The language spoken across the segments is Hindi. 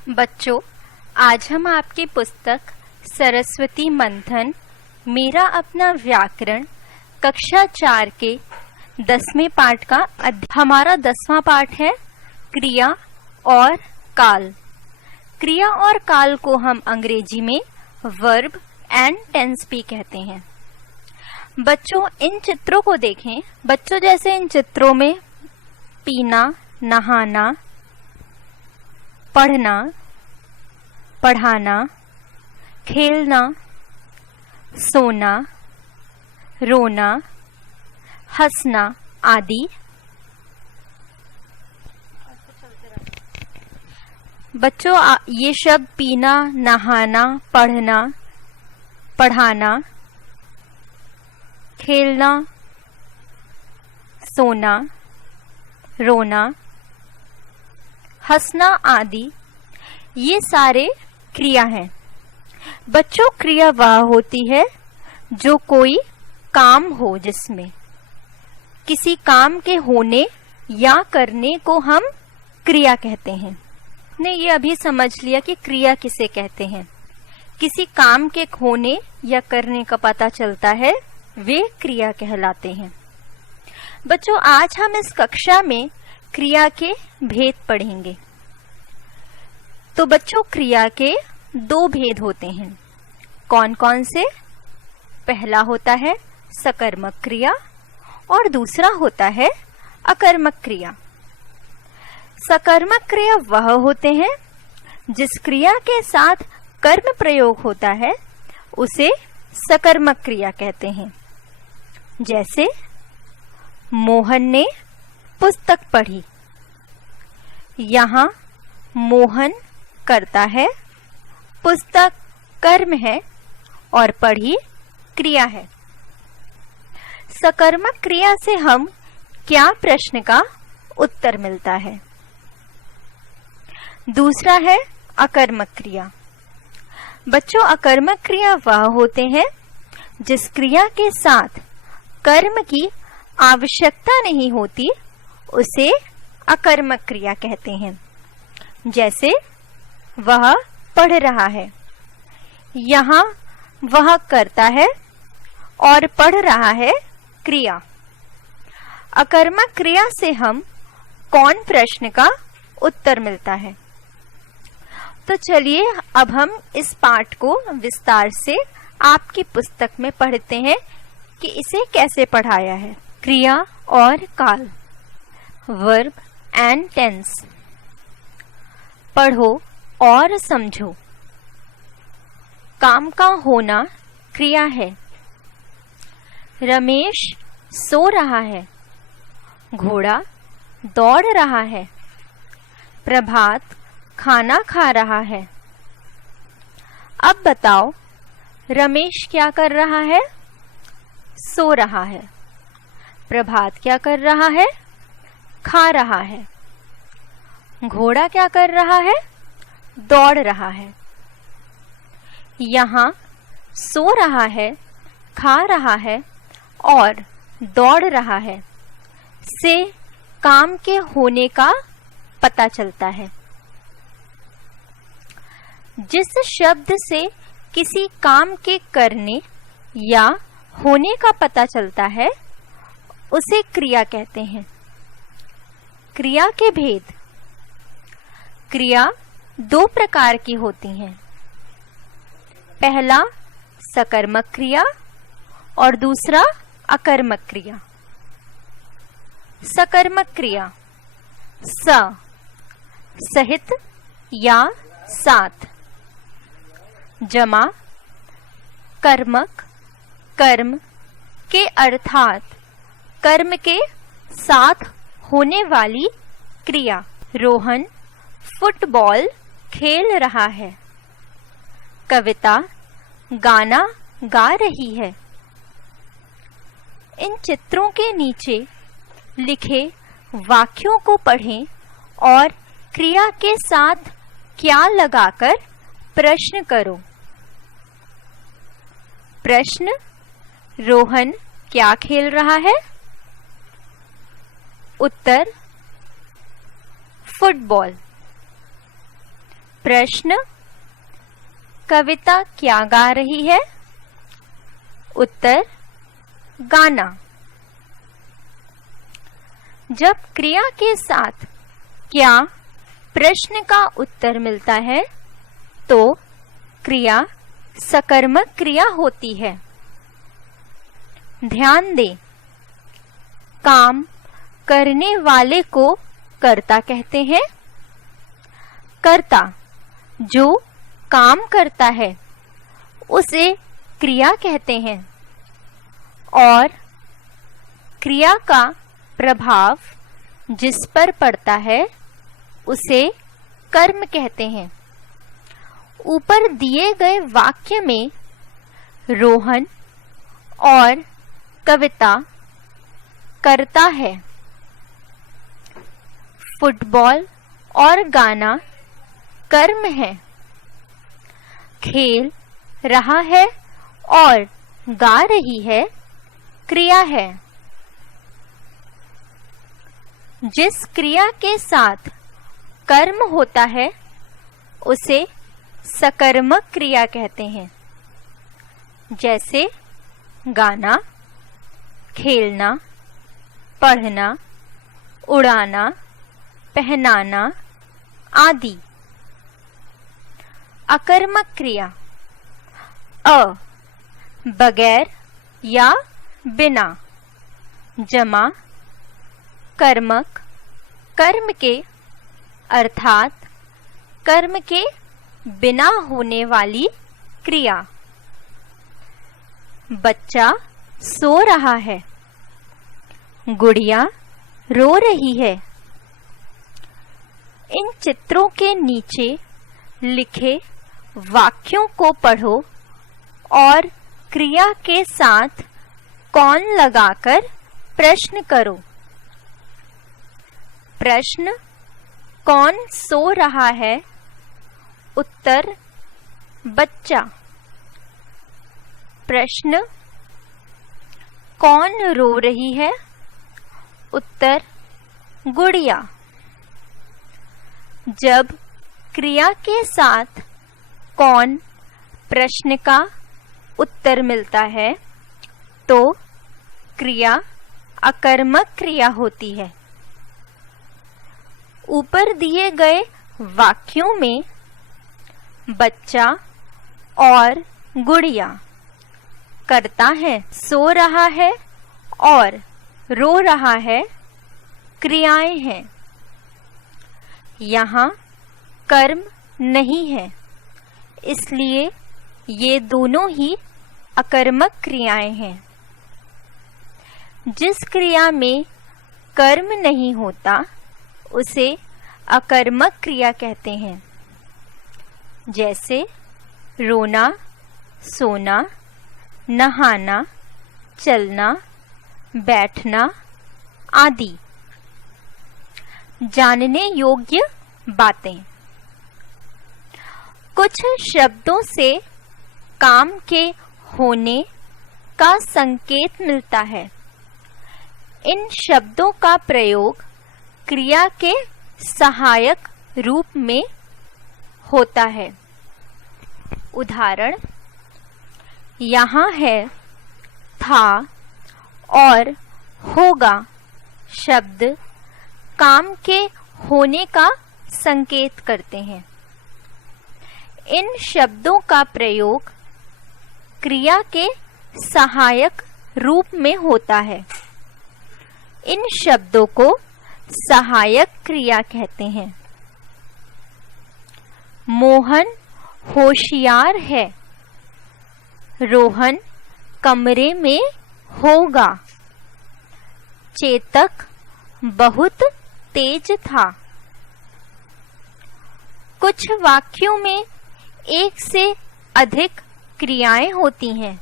बच्चों, आज हम आपकी पुस्तक सरस्वती मंथन मेरा अपना व्याकरण कक्षा 4 के 10वें पाठ का हमारा 10वां पाठ है क्रिया और काल। क्रिया और काल को हम अंग्रेजी में वर्ब एंड टेंस भी कहते हैं। बच्चों, इन चित्रों को देखें। बच्चों, जैसे इन चित्रों में पीना, नहाना, पढ़ना, पढ़ाना, खेलना, सोना, रोना, हंसना आदि। बच्चों, ये शब्द पीना, नहाना, पढ़ना, पढ़ाना, खेलना, सोना, रोना, हंसना आदि ये सारे क्रिया हैं। बच्चों, क्रिया वह होती है जो कोई काम हो, जिसमें किसी काम के होने या करने को हम क्रिया कहते हैं। आपने ये अभी समझ लिया कि क्रिया किसे कहते हैं। किसी काम के होने या करने का पता चलता है, वे क्रिया कहलाते हैं। बच्चों, आज हम इस कक्षा में क्रिया के भेद पढ़ेंगे। तो बच्चों, क्रिया के 2 भेद होते हैं। कौन कौन से? पहला होता है सकर्मक क्रिया और दूसरा होता है अकर्मक क्रिया। सकर्मक क्रिया वह होते हैं जिस क्रिया के साथ कर्म प्रयोग होता है, उसे सकर्मक क्रिया कहते हैं। जैसे मोहन ने पुस्तक पढ़ी। यहाँ मोहन करता है, पुस्तक कर्म है और पढ़ी क्रिया है। सकर्मक क्रिया से हम क्या प्रश्न का उत्तर मिलता है? दूसरा है अकर्मक क्रिया। बच्चों, अकर्मक क्रिया वह होते हैं जिस क्रिया के साथ कर्म की आवश्यकता नहीं होती, उसे अकर्मक क्रिया कहते हैं। जैसे वह पढ़ रहा है। यहाँ वह करता है और पढ़ रहा है क्रिया। अकर्मक क्रिया से हम कौन प्रश्न का उत्तर मिलता है? तो चलिए अब हम इस पाठ को विस्तार से आपकी पुस्तक में पढ़ते हैं कि इसे कैसे पढ़ाया है। क्रिया और काल, वर्ब एंड टेंस। पढ़ो और समझो। काम का होना क्रिया है। रमेश सो रहा है। घोड़ा दौड़ रहा है। प्रभात खाना खा रहा है। अब बताओ, रमेश क्या कर रहा है? सो रहा है। प्रभात क्या कर रहा है? खा रहा है। घोड़ा क्या कर रहा है? दौड़ रहा है। यहाँ सो रहा है, खा रहा है और दौड़ रहा है से काम के होने का पता चलता है। जिस शब्द से किसी काम के करने या होने का पता चलता है, उसे क्रिया कहते हैं। क्रिया के भेद। क्रिया 2 प्रकार की होती हैं। पहला सकर्मक क्रिया और दूसरा अकर्मक क्रिया। सकर्मक क्रिया सहित या साथ, जमा कर्मक कर्म के अर्थात कर्म के साथ होने वाली क्रिया। रोहन फुटबॉल खेल रहा है। कविता गाना गा रही है। इन चित्रों के नीचे लिखे वाक्यों को पढ़ें और क्रिया के साथ क्या लगाकर प्रश्न करो। प्रश्न: रोहन क्या खेल रहा है? उत्तर: फुटबॉल। प्रश्न, कविता क्या गा रही है? उत्तर, गाना। जब क्रिया के साथ क्या प्रश्न का उत्तर मिलता है तो क्रिया सकर्मक क्रिया होती है। ध्यान दें, काम करने वाले को कर्ता कहते हैं। कर्ता जो काम करता है उसे क्रिया कहते हैं और क्रिया का प्रभाव जिस पर पड़ता है उसे कर्म कहते हैं। ऊपर दिए गए वाक्य में रोहन और कविता करता है, फुटबॉल और गाना कर्म है, खेल रहा है और गा रही है क्रिया है। जिस क्रिया के साथ कर्म होता है उसे सकर्मक क्रिया कहते हैं, जैसे गाना, खेलना, पढ़ना, उड़ाना, पहनाना आदि। अकर्मक क्रिया, अ बगैर या बिना, जमा कर्मक, कर्म के अर्थात कर्म के बिना होने वाली क्रिया। बच्चा सो रहा है, गुड़िया रो रही है। इन चित्रों के नीचे लिखे वाक्यों को पढ़ो और क्रिया के साथ कौन लगाकर प्रश्न करो। प्रश्न, कौन सो रहा है? उत्तर, बच्चा। प्रश्न, कौन रो रही है? उत्तर, गुड़िया। जब क्रिया के साथ कौन प्रश्न का उत्तर मिलता है तो क्रिया अकर्मक क्रिया होती है। ऊपर दिए गए वाक्यों में बच्चा और गुड़िया करता है, सो रहा है और रो रहा है क्रियाएं हैं। यहाँ कर्म नहीं है, इसलिए ये दोनों ही अकर्मक क्रियाएं हैं। जिस क्रिया में कर्म नहीं होता उसे अकर्मक क्रिया कहते हैं, जैसे रोना, सोना, नहाना, चलना, बैठना आदि। जानने योग्य बातें, कुछ शब्दों से काम के होने का संकेत मिलता है। इन शब्दों का प्रयोग क्रिया के सहायक रूप में होता है। उदाहरण, यहाँ है, था और होगा शब्द काम के होने का संकेत करते हैं। इन शब्दों का प्रयोग क्रिया के सहायक रूप में होता है। इन शब्दों को सहायक क्रिया कहते हैं। मोहन होशियार है, रोहन कमरे में होगा। चेतक बहुत तेज था। कुछ वाक्यों में एक से अधिक क्रियाएं होती हैं,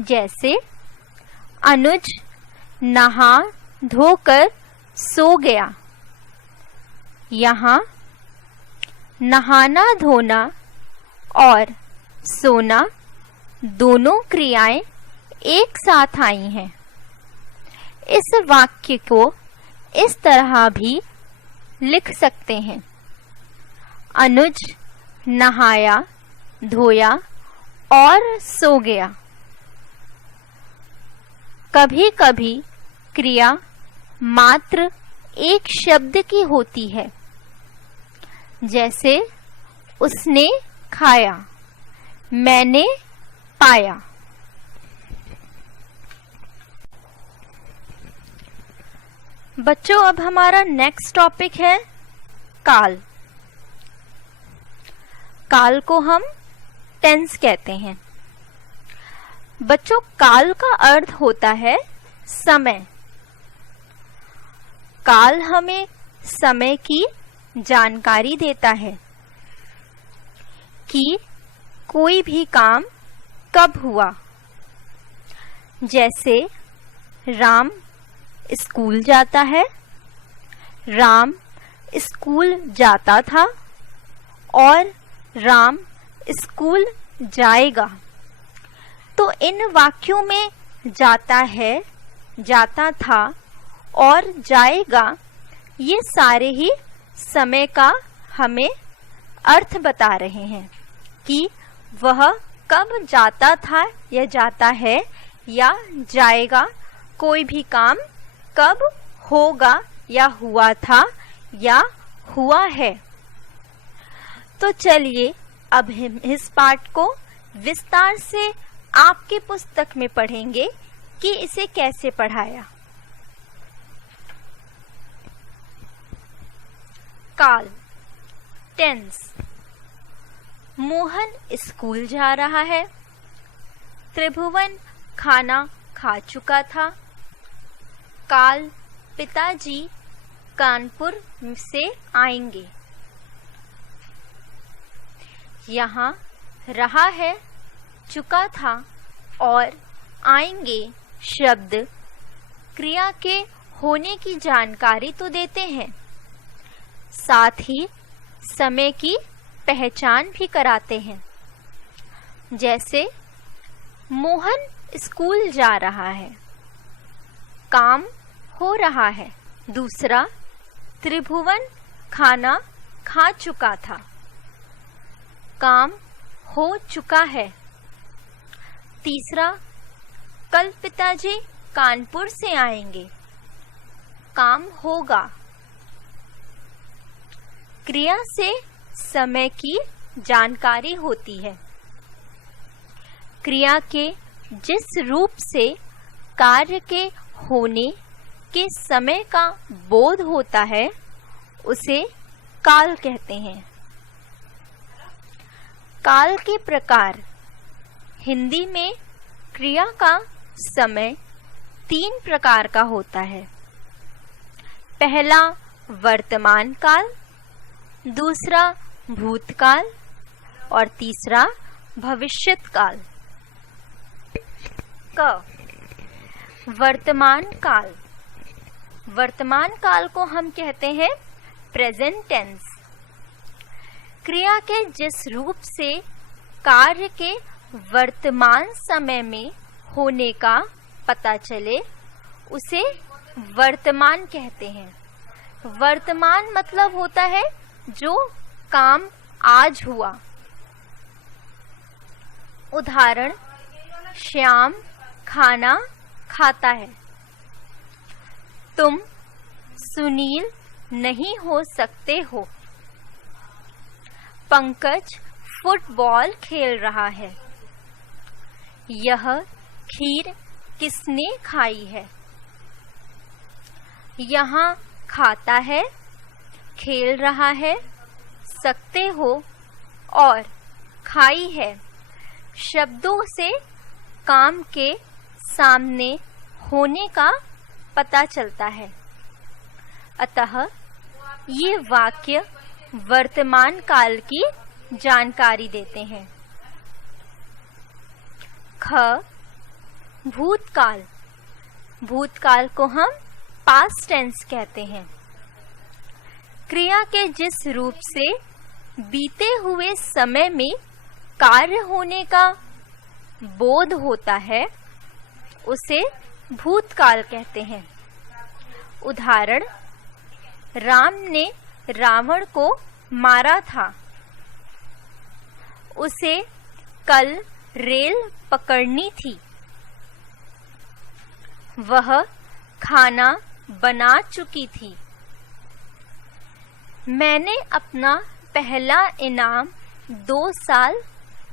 जैसे अनुज नहा धोकर सो गया। यहाँ नहाना धोना और सोना दोनों क्रियाएं एक साथ आई हैं। इस वाक्य को इस तरह भी लिख सकते हैं, अनुज नहाया धोया और सो गया। कभी कभी क्रिया मात्र एक शब्द की होती है, जैसे उसने खाया, मैंने पाया। बच्चों, अब हमारा नेक्स्ट टॉपिक है काल। काल को हम टेंस कहते हैं। बच्चों, काल का अर्थ होता है समय। काल हमें समय की जानकारी देता है कि कोई भी काम कब हुआ। जैसे राम स्कूल जाता है, राम स्कूल जाता था और राम स्कूल जाएगा। तो इन वाक्यों में जाता है, जाता था और जाएगा, ये सारे ही समय का हमें अर्थ बता रहे हैं कि वह कब जाता था या जाता है या जाएगा, कोई भी काम कब होगा या हुआ था या हुआ है। तो चलिए अब हम इस पाठ को विस्तार से आपकी पुस्तक में पढ़ेंगे कि इसे कैसे पढ़ाया। काल टेंस। मोहन स्कूल जा रहा है। त्रिभुवन खाना खा चुका था। काल पिताजी कानपुर से आएंगे। यहाँ रहा है, चुका था और आएंगे शब्द क्रिया के होने की जानकारी तो देते हैं, साथ ही समय की पहचान भी कराते हैं। जैसे मोहन स्कूल जा रहा है, काम हो रहा है। दूसरा, त्रिभुवन खाना खा चुका था, काम हो चुका है। तीसरा, कल पिताजी कानपुर से आएंगे, काम होगा। क्रिया से समय की जानकारी होती है। क्रिया के जिस रूप से कार्य के होने के समय का बोध होता है, उसे काल कहते हैं। काल के प्रकार। हिंदी में क्रिया का समय 3 प्रकार का होता है। पहला वर्तमान काल, दूसरा भूतकाल और तीसरा भविष्यत काल। वर्तमान काल। वर्तमान काल को हम कहते हैं प्रेजेंट टेंस। क्रिया के जिस रूप से कार्य के वर्तमान समय में होने का पता चले, उसे वर्तमान कहते हैं। वर्तमान मतलब होता है जो काम आज हुआ। उदाहरण, श्याम खाना खाता है। तुम सुनील नहीं हो सकते हो। पंकज फुटबॉल खेल रहा है। यह खीर किसने खाई है? यहाँ खाता है, खेल रहा है, सकते हो और खाई है शब्दों से काम के सामने होने का पता चलता है। अतः ये वाक्य वर्तमान काल की जानकारी देते हैं। भूतकाल। भूतकाल को हम पास्ट टेंस कहते हैं। क्रिया के जिस रूप से बीते हुए समय में कार्य होने का बोध होता है, उसे भूतकाल कहते हैं। उदाहरण, राम ने रावण को मारा था। उसे कल रेल पकड़नी थी। वह खाना बना चुकी थी। मैंने अपना पहला इनाम 2 साल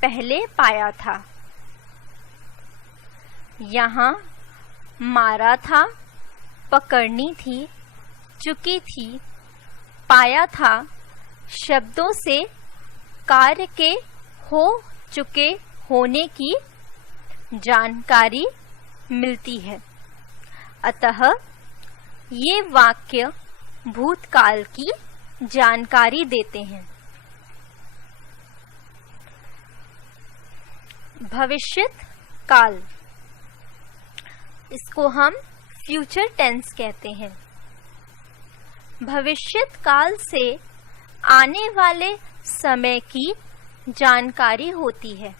पहले पाया था। यहाँ मारा था, पकड़नी थी, चुकी थी, पाया था शब्दों से कार्य के हो चुके होने की जानकारी मिलती है। अतः ये वाक्य भूतकाल की जानकारी देते हैं। भविष्यत काल, इसको हम फ्यूचर टेंस कहते हैं। भविष्यत काल से आने वाले समय की जानकारी होती है।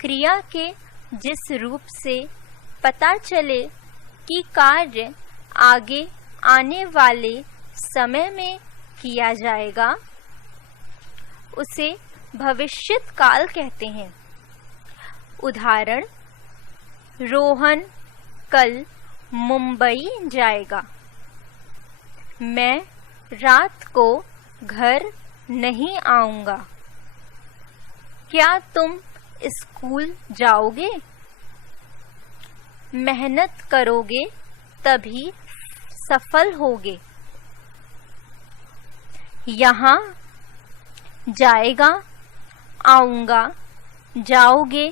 क्रिया के जिस रूप से पता चले कि कार्य आगे आने वाले समय में किया जाएगा, उसे भविष्यत काल कहते हैं। उदाहरण, रोहन कल मुंबई जाएगा। मैं रात को घर नहीं आऊंगा। क्या तुम स्कूल जाओगे? मेहनत करोगे तभी सफल होगे। यहाँ जाएगा, आऊंगा, जाओगे,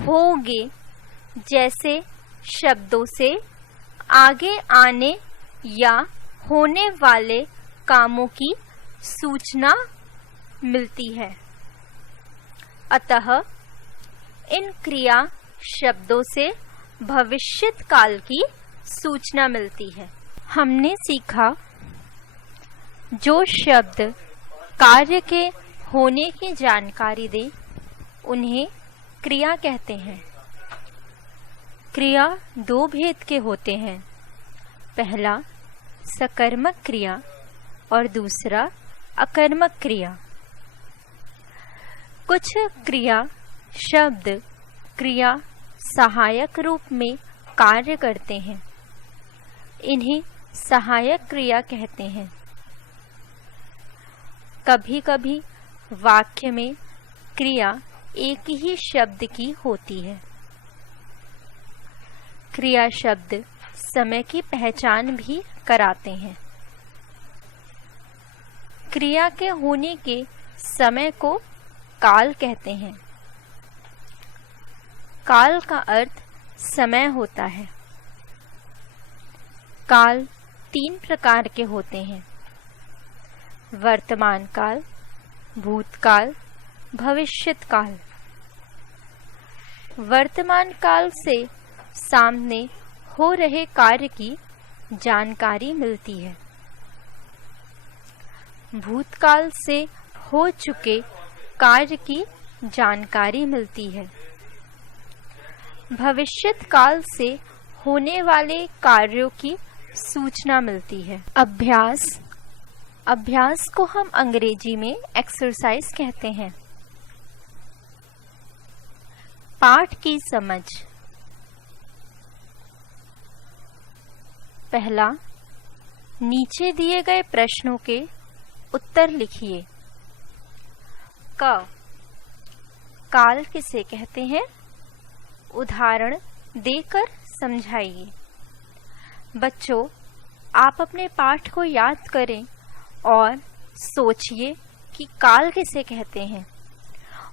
होगे जैसे शब्दों से आगे आने या होने वाले कामों की सूचना मिलती है। अतः इन क्रिया शब्दों से भविष्यत काल की सूचना मिलती है। हमने सीखा, जो शब्द कार्य के होने की जानकारी दे उन्हें क्रिया कहते हैं। क्रिया 2 भेद के होते हैं। पहला सकर्मक क्रिया और दूसरा अकर्मक क्रिया। कुछ क्रिया शब्द क्रिया सहायक रूप में कार्य करते हैं। इन्हें सहायक क्रिया कहते हैं। कभी कभी वाक्य में क्रिया एक ही शब्द की होती है। क्रिया शब्द समय की पहचान भी कराते हैं। क्रिया के होने के समय को काल कहते हैं। काल का अर्थ समय होता है। काल 3 प्रकार के होते हैं: वर्तमान काल, भूतकाल, भविष्यत काल। वर्तमान काल से सामने हो रहे कार्य की जानकारी मिलती है। भूतकाल से हो चुके कार्य की जानकारी मिलती है। भविष्यत काल से होने वाले कार्यों की सूचना मिलती है। अभ्यास, अभ्यास को हम अंग्रेजी में एक्सरसाइज कहते हैं। पाठ की समझ। पहला, नीचे दिए गए प्रश्नों के उत्तर लिखिए। क, काल किसे कहते हैं? उदाहरण देकर समझाइए। बच्चों, आप अपने पाठ को याद करें और सोचिए कि काल किसे कहते हैं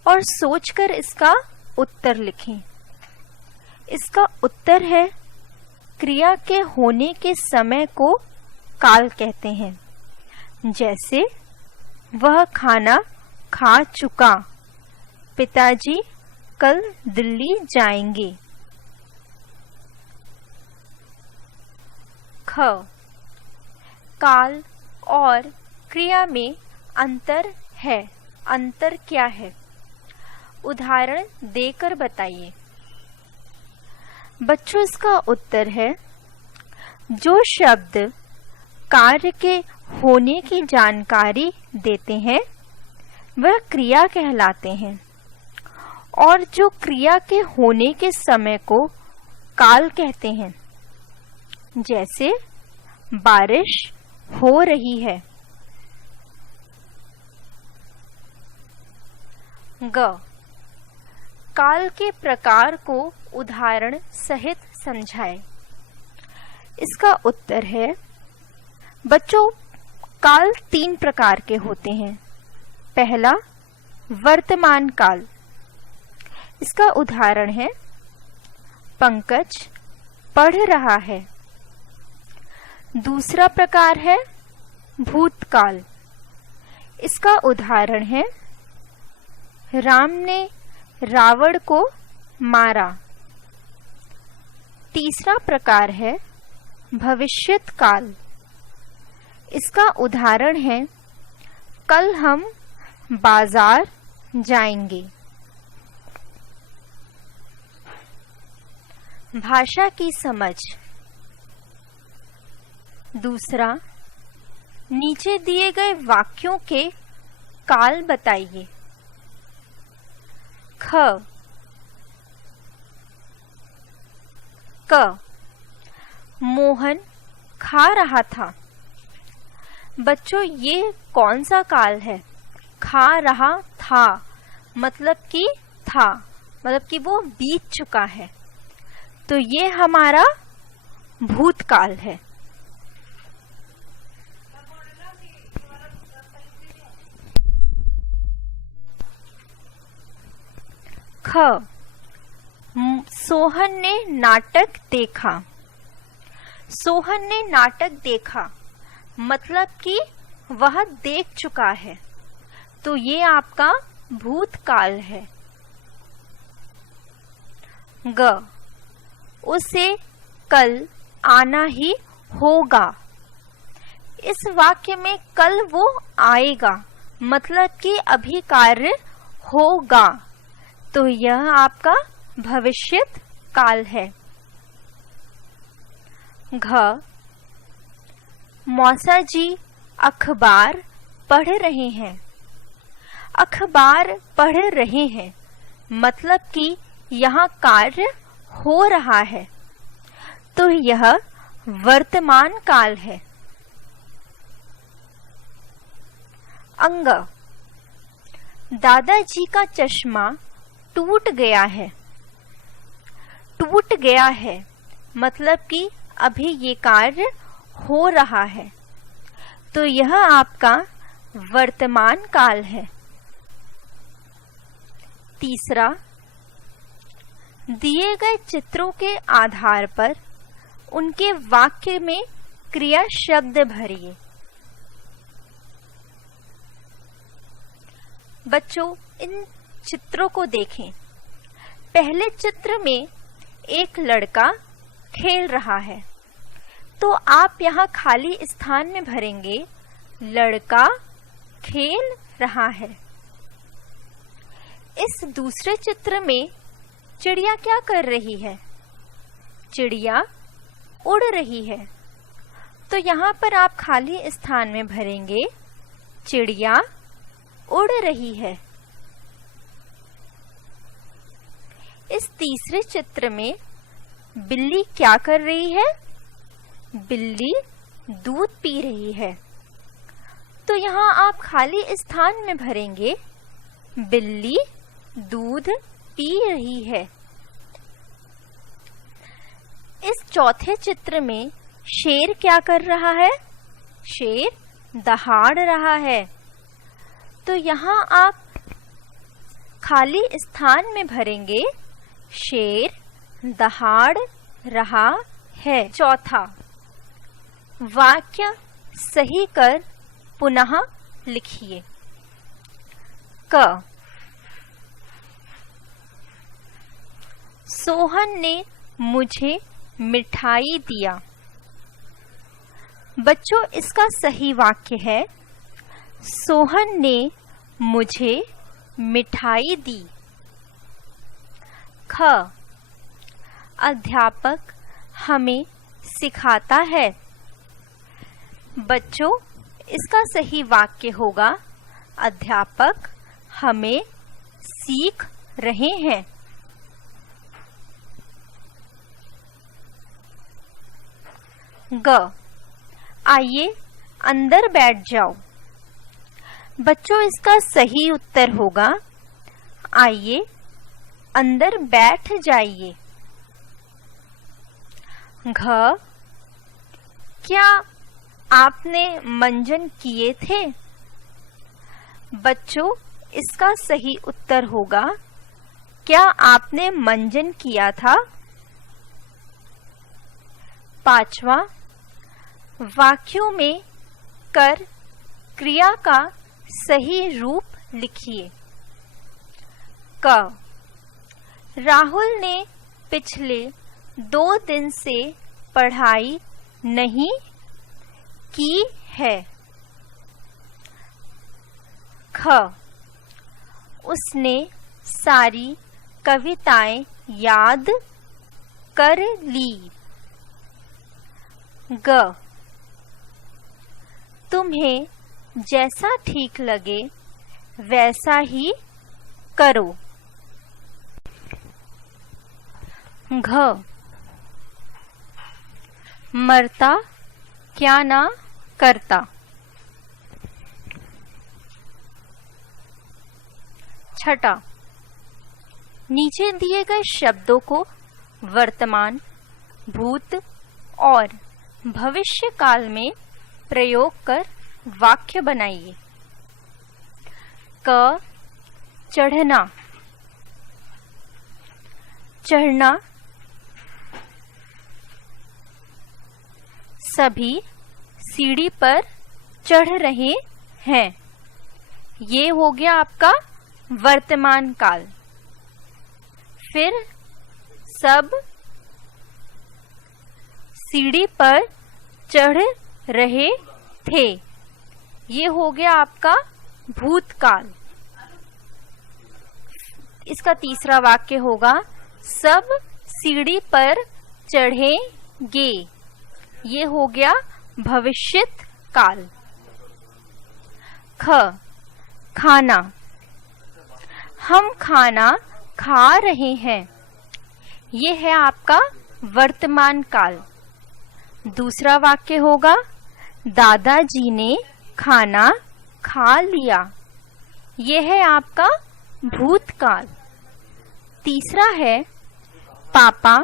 और सोचकर इसका उत्तर लिखें। इसका उत्तर है, क्रिया के होने के समय को काल कहते हैं। जैसे, वह खाना खा चुका, पिताजी कल दिल्ली जाएंगे। ख, काल और क्रिया में अंतर है। अंतर क्या है? उदाहरण देकर बताइए। बच्चों, इसका उत्तर है, जो शब्द कार्य के होने की जानकारी देते हैं वह क्रिया कहलाते हैं, और जो क्रिया के होने के समय को काल कहते हैं। जैसे बारिश हो रही है। ग, काल के प्रकार को उदाहरण सहित समझाएं। इसका उत्तर है, बच्चों, काल 3 प्रकार के होते हैं। पहला, वर्तमान काल। इसका उदाहरण है, पंकज पढ़ रहा है। दूसरा प्रकार है भूतकाल। इसका उदाहरण है, राम ने रावण को मारा। तीसरा प्रकार है भविष्यत काल। इसका उदाहरण है, कल हम बाजार जाएंगे। भाषा की समझ। दूसरा, नीचे दिए गए वाक्यों के काल बताइए। ख, क, मोहन खा रहा था। बच्चों, ये कौन सा काल है? खा रहा था मतलब कि था, मतलब कि वो बीत चुका है, तो ये हमारा भूतकाल है। ख, सोहन ने नाटक देखा। सोहन ने नाटक देखा मतलब कि वह देख चुका है, तो ये आपका भूतकाल है। ग, उसे कल आना ही होगा। इस वाक्य में कल वो आएगा मतलब कि अभी कार्य होगा, तो यह आपका भविष्यत काल है। घ, मौसा जी अखबार पढ़ रहे हैं। अखबार पढ़ रहे हैं मतलब कि यहाँ कार्य हो रहा है, तो यह वर्तमान काल है। अंग, दादाजी का चश्मा टूट गया है। टूट गया है मतलब कि अभी ये कार्य हो रहा है, तो यह आपका वर्तमान काल है। तीसरा, दिए गए चित्रों के आधार पर उनके वाक्य में क्रिया शब्द भरिए। बच्चों, इन चित्रों को देखें। पहले चित्र में एक लड़का खेल रहा है, तो आप यहाँ खाली स्थान में भरेंगे लड़का खेल रहा है। इस दूसरे चित्र में चिड़िया क्या कर रही है? चिड़िया उड़ रही है, तो यहाँ पर आप खाली स्थान में भरेंगे चिड़िया उड़ रही है। इस तीसरे चित्र में बिल्ली क्या कर रही है? बिल्ली दूध पी रही है, तो यहाँ आप खाली स्थान में भरेंगे बिल्ली दूध पी रही है। इस चौथे चित्र में शेर क्या कर रहा है? शेर दहाड़ रहा है, तो यहाँ आप खाली स्थान में भरेंगे शेर दहाड़ रहा है। चौथा, वाक्य सही कर पुनः लिखिए। क, सोहन ने मुझे मिठाई दिया। बच्चों, इसका सही वाक्य है, सोहन ने मुझे मिठाई दी। ख, अध्यापक हमें सिखाता है। बच्चों, इसका सही वाक्य होगा, अध्यापक हमें सीख रहे हैं। ग, आइए अंदर बैठ जाओ। बच्चों, इसका सही उत्तर होगा आइए अंदर बैठ जाइए। घ, क्या आपने मंजन किए थे? बच्चों, इसका सही उत्तर होगा क्या आपने मंजन किया था? पांचवा, वाक्यों में कर क्रिया का सही रूप लिखिए। क, राहुल ने पिछले 2 दिन से पढ़ाई नहीं की है। ख, उसने सारी कविताएं याद कर ली। ग, तुम्हें जैसा ठीक लगे वैसा ही करो। घ, मरता क्या ना करता। छठा, नीचे दिए गए शब्दों को वर्तमान, भूत और भविष्य काल में प्रयोग कर वाक्य बनाइए। क, चढ़ना। चढ़ना, सभी सीढ़ी पर चढ़ रहे हैं। ये हो गया आपका वर्तमान काल। फिर सब सीढ़ी पर चढ़ रहे थे। ये हो गया आपका भूतकाल। इसका तीसरा वाक्य होगा सब सीढ़ी पर चढ़ेंगे। ये हो गया भविष्यत काल। ख, खाना। हम खाना खा रहे हैं। ये है आपका वर्तमान काल। दूसरा वाक्य होगा दादाजी ने खाना खा लिया। ये है आपका भूतकाल। तीसरा है पापा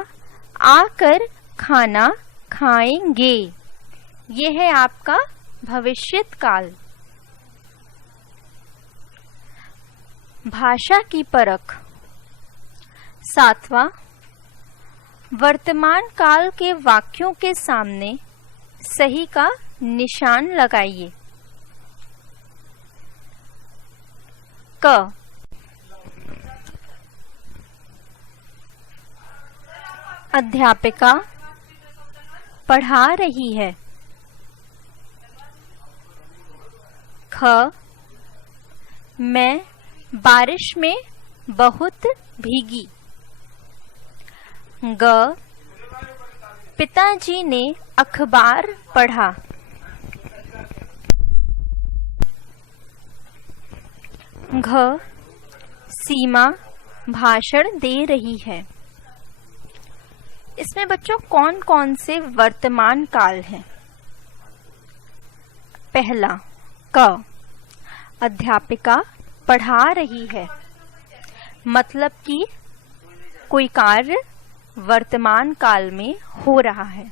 आकर खाना खाएंगे। ये है आपका भविष्यत काल। भाषा की परख। सातवां, वर्तमान काल के वाक्यों के सामने सही का निशान लगाइए। क, अध्यापिका पढ़ा रही है। ख, मैं बारिश में बहुत भीगी। ग, पिताजी ने अखबार पढ़ा। घ, सीमा भाषण दे रही है। इसमें बच्चों कौन कौन से वर्तमान काल हैं? पहला, क, अध्यापिका पढ़ा रही है। मतलब कि कोई कार्य वर्तमान काल में हो रहा है,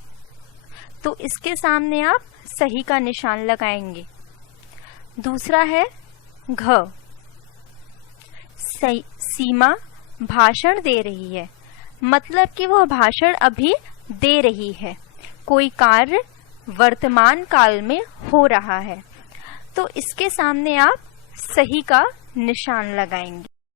तो इसके सामने आप सही का निशान लगाएंगे। दूसरा है घ, सीमा भाषण दे रही है। मतलब कि वह भाषण अभी दे रही है, कोई कार्य वर्तमान काल में हो रहा है, तो इसके सामने आप सही का निशान लगाएंगे।